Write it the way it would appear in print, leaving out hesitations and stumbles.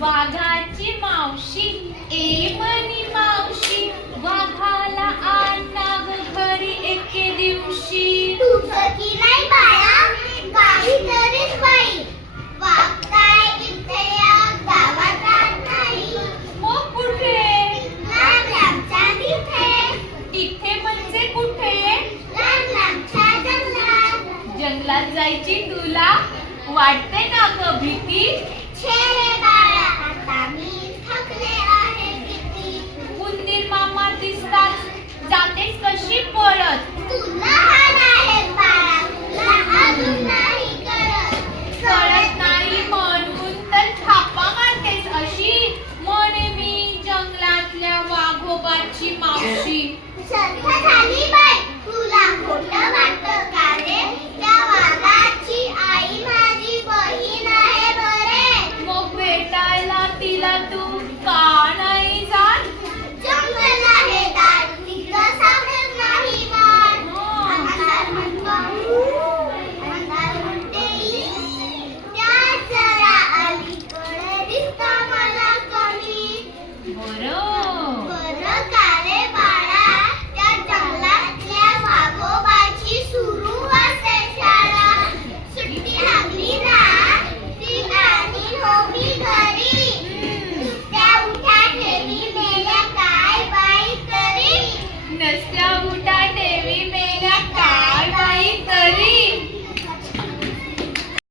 वाघाची मावशी म्हणी मावशी, वाघाला आणा ग घरी एके दिवशी. तुझं की नाही बाळा काहीतरीच बाई, वाघ काय इथे या गावात राहत नाही. मग कुठे? लांब लांबच्या तिथे. तिथे म्हणजे कुठे? लांब लांबच्या जंगलात. जंगलात जायची तुला वाटते ना ग भीती? छे रे बाळा, आता मी थकले आहे किती. उंदीर मामा दिसतात, जातेस कशी पळत? तुला